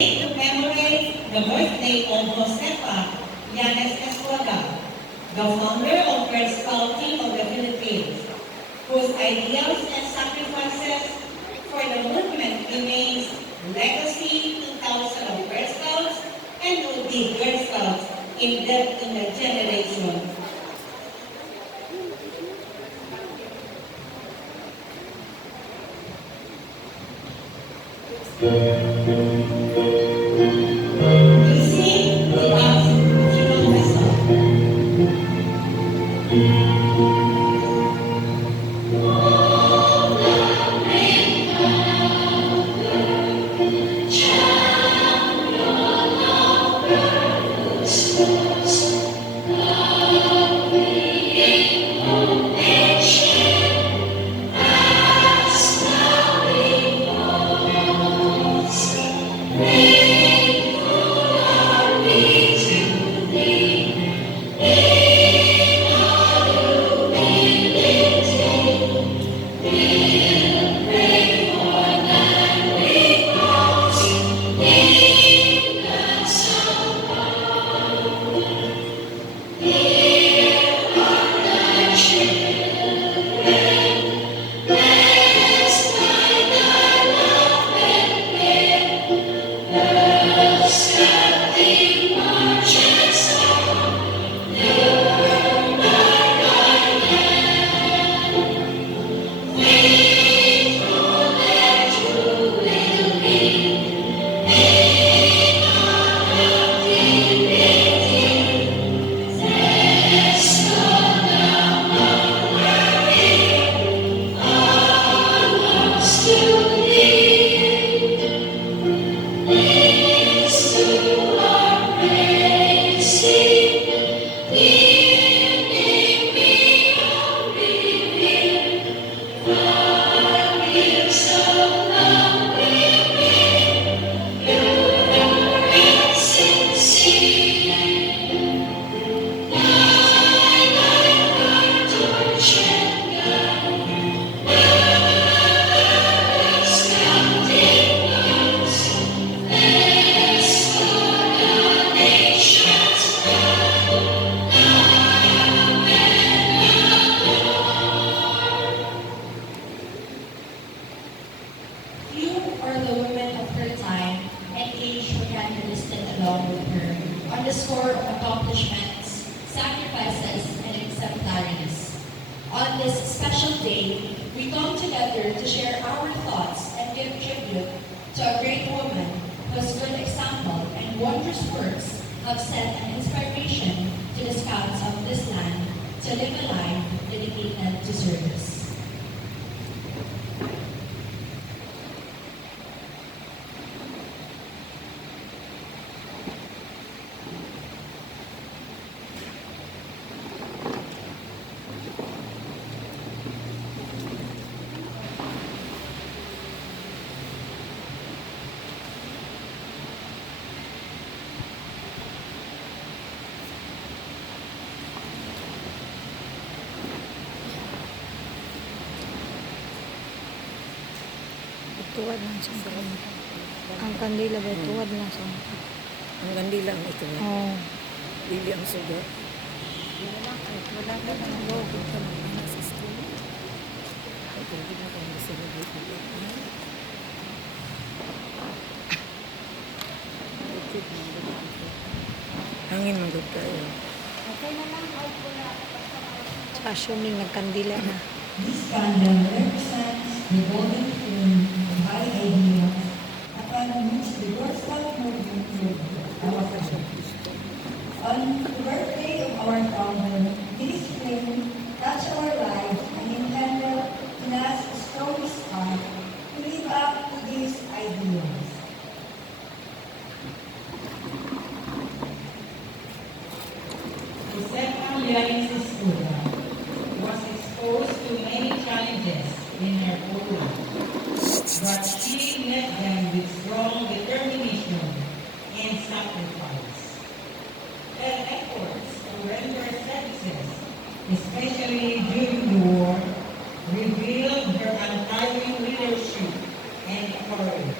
To commemorate the birthday of Josefa Llanes Escuela, the founder of Girl Scouting of the Philippines, whose ideals and sacrifices for the movement remains legacy to thousands of Girl Scouts and would be Girl Scouts in the generation. Lucy Diaz Hinojosa. Few are the women of her time and age who can be listed along with her on the score of accomplishments, sacrifices, and exemplariness. On this special day, we come together to share our thoughts and give tribute to a great woman whose good example and wondrous works have set an inspiration to the scouts of this land to live a life dedicated to service. Tuwad lang sa ang kandila ba tuwad lang sa Ang kandila ang ito na. oh Lili ang sugat. wala ka ng logo Ito na mga sa school. Ay, kung di na kami celebrate ito. Hangin magod tayo. sa assuming nagkandila na This candle represents the golden flame of high ideas upon which the Girl Scout movement would On the birthday of our founder, this flame touched our lives and enkindled in us a strong spark to live up to these ideals. Josefa Llanes Escuela was exposed to many challenges in her own life, but she met them with strong determination and sacrifice. Her efforts to render services, especially during the war, revealed her untiring leadership and courage.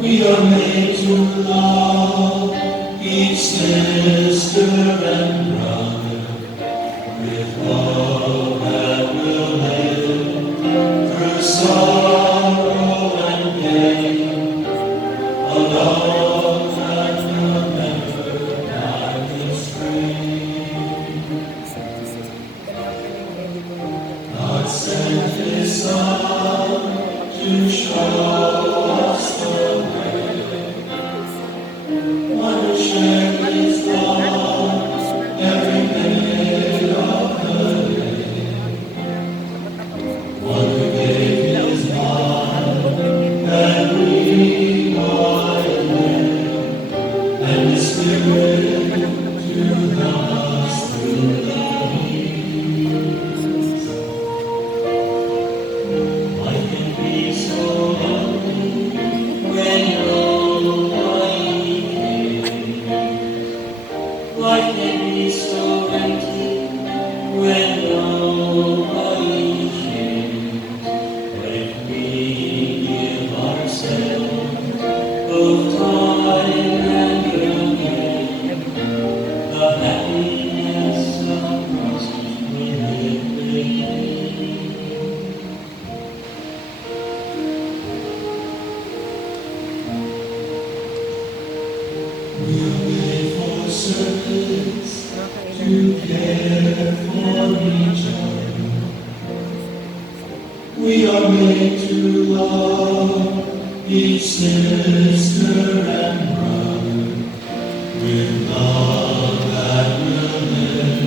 We are made to love each sister and brother with love that will live through sorrow and pain. A love that will never die in spring. God sent His Son to show us the way. One who shared His love every minute of the day. One who gave His life that we might live, and His Spirit to help us through the years. Life can be so lonely when nobody cares. Life can be so empty when nobody shares. But if we give ourselves both time and again, the happiness of Christ will live within. We'll live for service, to care for each other. We are made to love each sister and brother with love that will live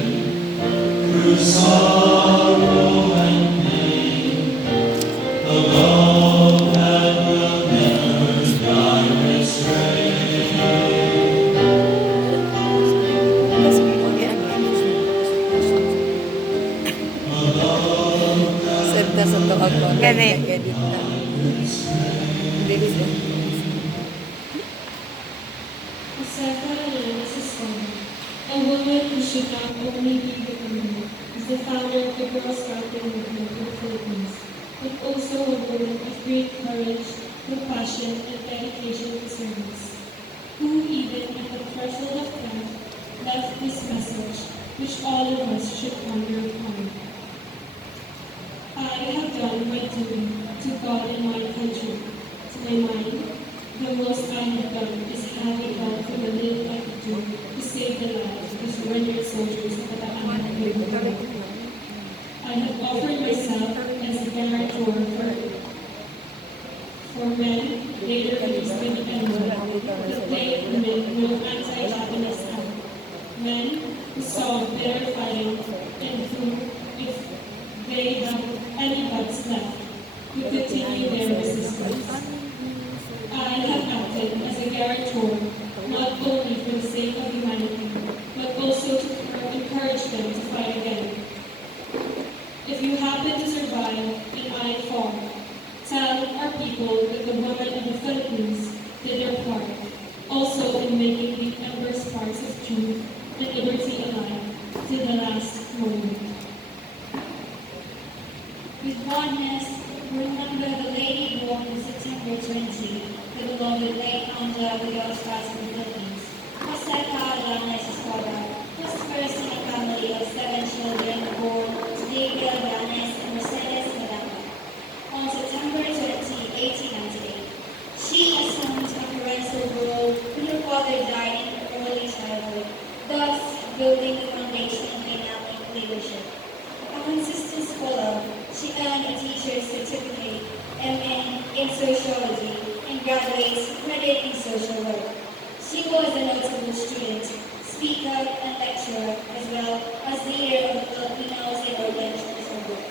through sorrow and pain. A love that will never die astray. Senta sa to ako. Ganit. Edit na. Hindi siya. Josefa Hernandez Estrada, a woman who should not only be remembered as the founder of the Girl Scouting movement in the Philippines, but also a woman of great courage, compassion, and dedication to service, who even at the threshold of death left this message which all of us should ponder upon. I have done my duty to God and my country. To my mind, the most I have done is having helped for the little I could do to save the lives of the surrendered soldiers of the Bataan. I have offered myself as a guarantor for men later enlisted and women, but they commit no anti-Japanese act. Men who saw bitter fighting and who, if they have any guts left, would continue their resistance. I have acted as a guarantor, not only for the sake of humanity, but also to encourage them to fight again. If you happen to survive and I fall, tell our people that the women of the Philippines did their part, also in making the ember sparks of truth and liberty alive to the last moment. With fondness, remember the lady born on September 20, the beloved late founder of the Girl Scouts of the Philippines. Josefa Hernandez Estrada was first in a family of 7 children born to David Hernandez and Mercedes Medalla. On September 20, 1898, she assumed a parental role when her father died in her early childhood, thus building the foundation of dynamic leadership. A consistent scholar, she earned a teacher's certificate, MA in sociology, and graduates credit in social work. She was a notable student, speaker, and lecturer, as well as leader of the Filipinos in organizational work.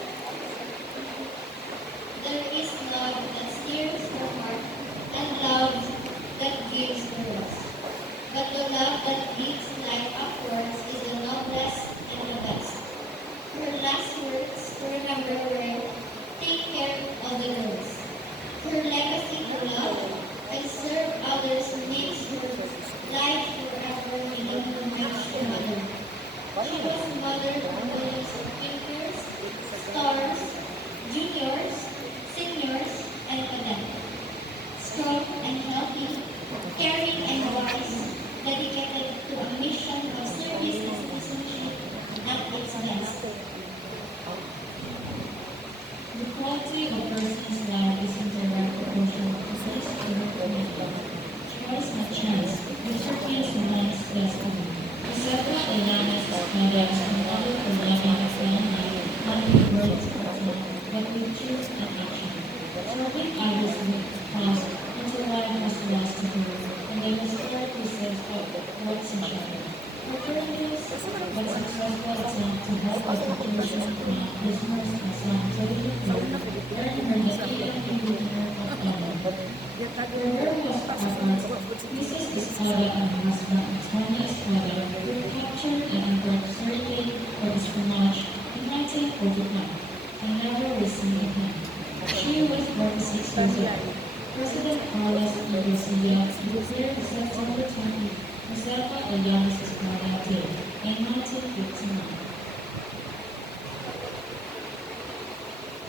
There is love that steers her heart, and love that gives her rest. But the love that leads life upwards is the noblest and the best. Her last words to remember were, take care of the girls. Her legacy of love and serve others makes her life forever meaningful match to mother. She was mother of millions of juniors, stars, juniors, seniors, and cadets. Strong and healthy caring and wise, dedicated to a mission of service and citizenship at its best. The quality of a person's life is in direct proportion to his or her commitment. She was not chance, but certainly is man's destiny. Josefa Eliana Espada is a model for loving a family, not with words or tongue, but with truth and action. Serving others with cause until life was lost to her, and they must care to sense of what's in shadow. Her courageous but successful attempt to help institutions and prisoners and scientific earned her the Engineer of Honor. Her work was offered. Mrs. Espada and her husband Antonio Espada were captured and incarcerated for espionage in 1945 and never received a pen. She was 46 years old. President Carlos E. Garcia declared September 20 Josefa Eliana Espada Day in 1959.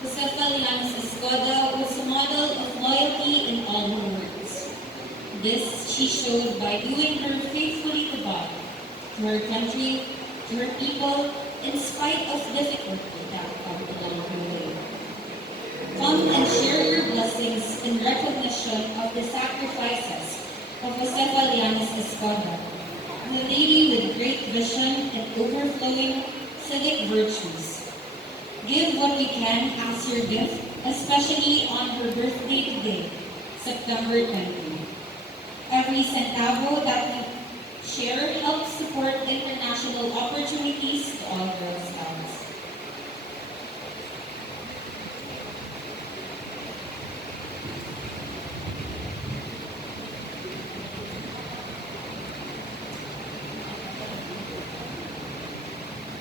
Josefa Llanes Escoda was a model of loyalty in all her works. This she showed by doing her faithfully to God, to her country, to her people, in spite of difficulty that come along her way. Come and share your blessings in recognition of the sacrifices of Josefa Llanes Escoda, the lady with great vision and overflowing civic virtues. Give what we can as your gift, especially on her birthday today, September 20. Every centavo that we share helps support international opportunities to all Girl Scouts.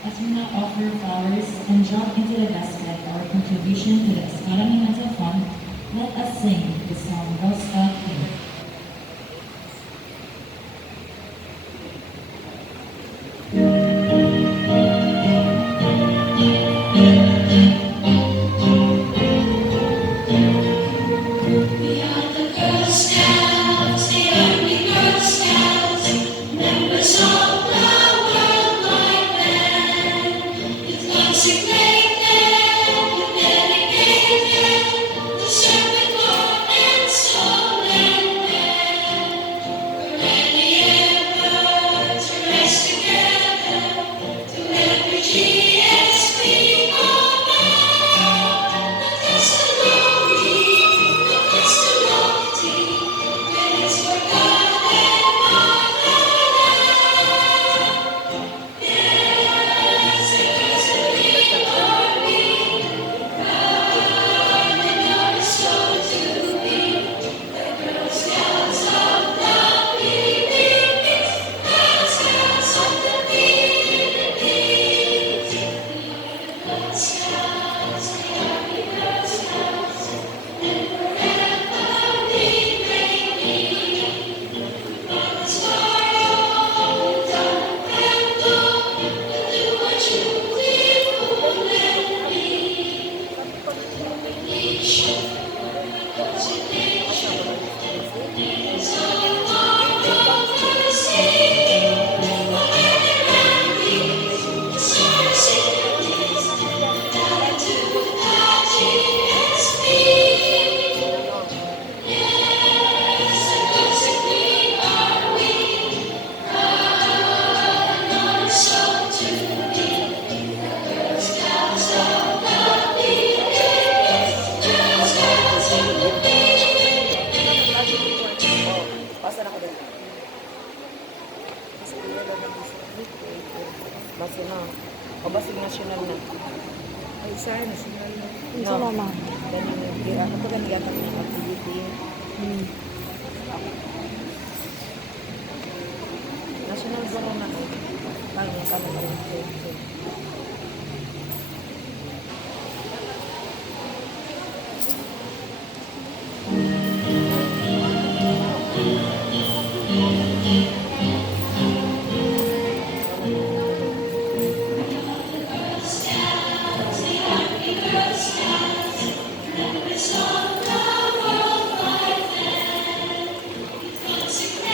As we now offer flowers and drop into the basket our contribution to the Espada Mental Fund, let us sing the song Girl Scout Hymn. We are the Girl Scouts, the Army Girl Scouts, members of the worldwide band. With consecrated, with dedicated, to serve with heart and soul and hand. We're ready ever to rise together, to every GSP command. The testimony, the testimony, when it's for God and motherland. Yes, it doesn't mean army, proud and our soul to be. The Girl Scouts of the Philippines, Girl Scouts of the Philippines. We are the Girl Scouts, the Army Girl Scouts, and forever we may be. We promise tomorrow, without a to do what you will and me. Nation, is all our sea. Whatever land is, the stars in the down to the GSP. Yes, and basically are we proud and our soul to be. The Girl Scouts of the Philippines, Girl Scouts of the Philippines. Pasa na ko din. Basta na. O basig national na. Ay, isa, national na. Isa mama. Ganyan yung kira. Ano pa ganyan ang mga activity? National ba na ko? Kaya kami na rin. Girl Scouts, the Army Girl Scouts, members of the worldwide band. With consecrated,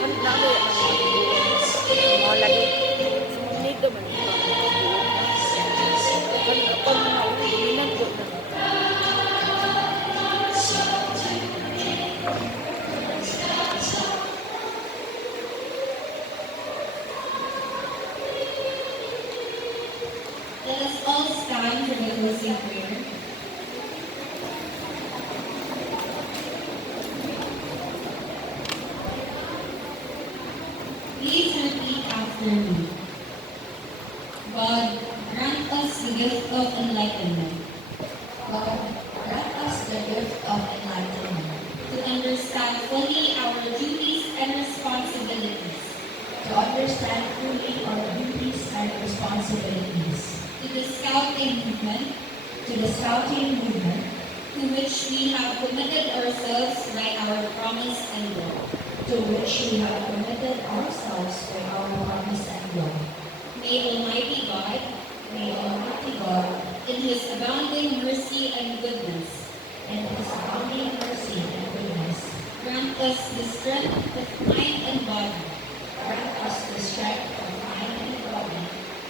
Kan nabe mo lagi. Nito man ito. Kan ako na dominant ko na. Let us all stand for the closing prayer. Please repeat after me. God, grant us the gift of enlightenment. God, grant us the gift of enlightenment. To understand fully our duties and responsibilities. To understand fully our duties and responsibilities. To the scouting movement. To the scouting movement. To which we have committed ourselves by our promise and law. To which we have committed ourselves by our promise and law. May Almighty God, in His abounding mercy and goodness, grant us the strength of mind and body,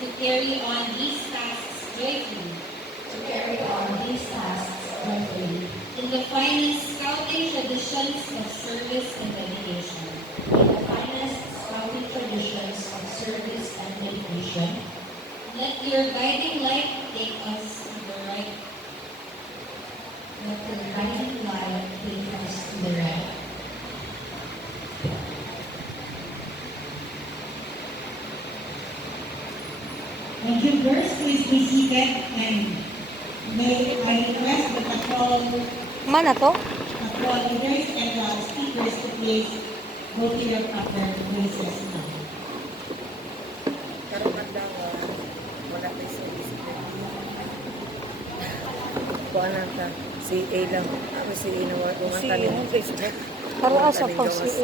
to carry on these tasks joyfully, in the finest scouting traditions of service and dedication. Let your guiding light take us to the right. Thank you, girls. Please be seated and may I request the patrol Mana to? leaders and the speakers to please go to your proper places now. Karon andawan wala kay service. Kuan ta si A lang. Ako si A na wala kung tanin. Para asa pag si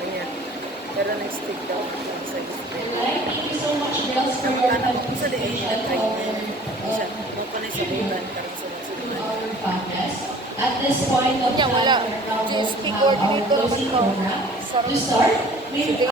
Kanya. Pero next-stick daw sa display. Thank you so much, girls, for your Sa di ay siya try. Siya mo pa na sa bulan karon sa our podcast. At this point of time, wala. we're now GSP going to have our coordinator closing naman ko. program. To start, we